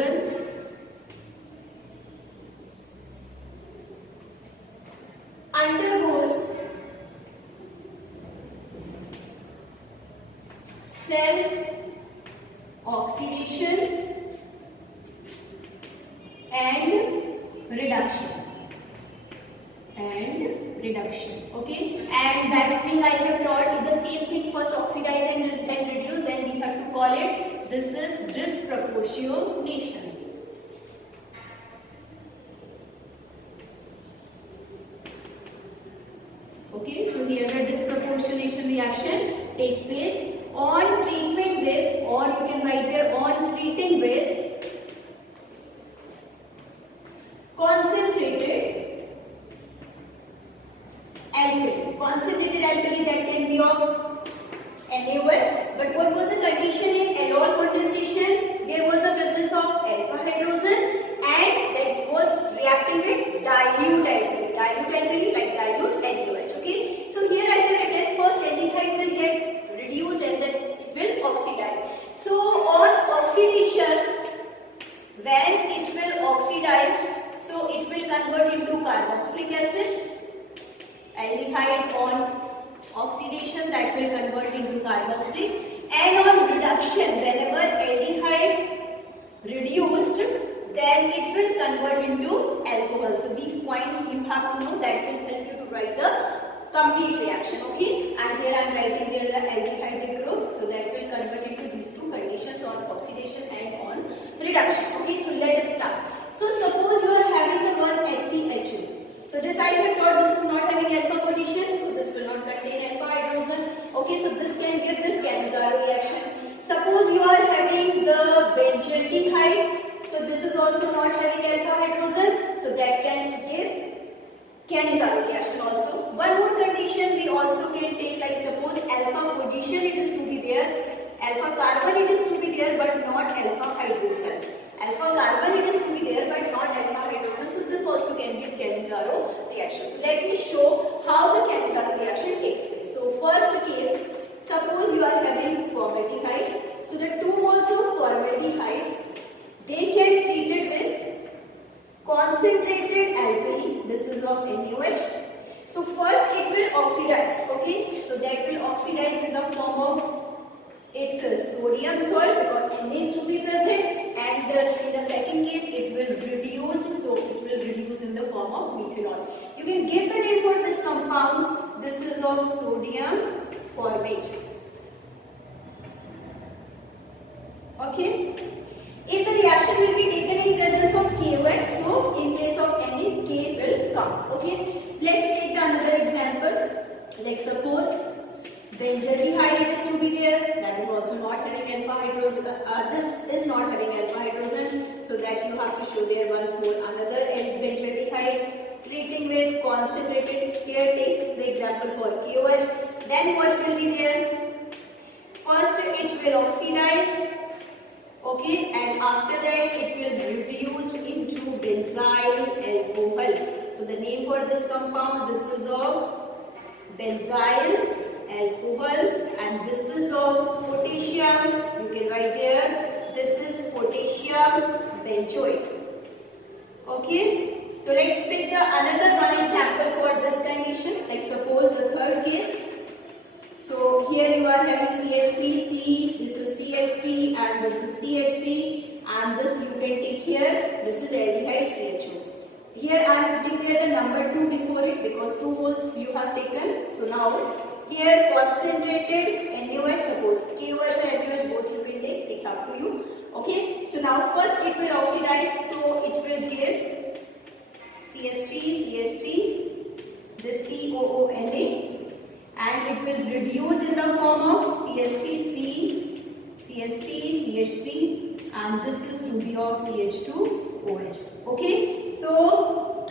hydrogen undergoes self-oxidation and reduction. Okay, and that thing I have taught is the same thing. First oxidize and reduce, then we have to call it, this is disproportionation. Okay, so here the disproportionation reaction takes place on treatment with, or you can write there, on treating with concentrated alkali. Concentrated alkali, that can be of NaOH, but what was the condition in alcohol condensation? There was a presence of alpha hydrogen and that was reacting with dilute alkali. Dilute alkali like dilute NaOH. Okay, so here I have written first aldehyde will get reduced and then it will oxidize. So on oxidation, when it will oxidize, so it will convert into carboxylic acid. Aldehyde on oxidation, that will convert into carboxylic, and on reduction, whenever aldehyde reduced, then it will convert into alcohol. So these points you have to know, that will help you to write the complete reaction. Okay, and here I am writing there the aldehyde group, so that will convert into these two conditions, on oxidation and on reduction. Okay, so let us start. So suppose you are having the one HCHO. So this I have taught, this is not having alpha position, so this will not contain alpha hydrogen. Okay, so this can give this Cannizzaro reaction. Suppose you are having the benzaldehyde, so this is also not having alpha hydrogen, so that can give Cannizzaro reaction also. One more condition we also can take, like suppose alpha position it is to be there, alpha carbon it is to be there, but not alpha hydrogen. Alpha carbon it is to be there, but not alpha hydrogen. So this also can give Cannizzaro reaction. So let me show how the Cannizzaro reaction takes place. So first case, suppose you are having formaldehyde. So the 2 moles of formaldehyde, they can treat it with concentrated alkali. This is of NaOH. So first it will oxidize. Okay, so that will oxidize in the form of its sodium salt, because Na is to be present, and in the second case it will reduce, so it will reduce in the form of methanol. You can give the name for this compound. This is of sodium formate. Okay, if the reaction will be taken in presence of KOH, so in place of Na, K will come. Okay, let's take another example. Like suppose benzaldehyde it is to be there, that is also not having alpha hydrogen. This is not having alpha hydrogen, so that you have to show there once more. Another benzaldehyde treating with concentrated, here take the example for KOH. Then what will be there? First it will oxidize, okay, and after that it will reduce into benzyl alcohol. So the name for this compound, this is of benzyl alcohol, and this is of potassium. You can write there, this is potassium benzoate. Okay, so let's pick the another one example for this condition. Like suppose the third case. So here you are having CH3C, this is CH3 and this is CH3, and this you can take here, this is aldehyde CHO. Here I am putting there the number 2 before it, because 2 moles you have taken. So now here concentrated NaOH, suppose KOH and NaOH both you can take, it's up to you. Okay, so now first it will oxidize, so it will give CH3, CH3, this COONA, and it will reduce in the form of CH3C, CH3, CH3, and this is to be of CH2OH. Okay, so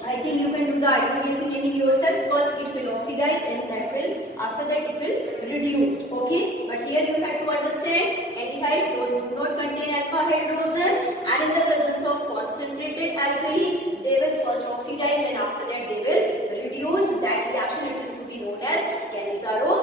I think you can do the identification yourself. First it will oxidize and that will, after that it will reduce. Okay, but here you have to understand aldehydes, those do not contain alpha hydrogen, and in the presence of concentrated alkali they will first oxidize and after that they will reduce. That reaction it is to be known as Cannizzaro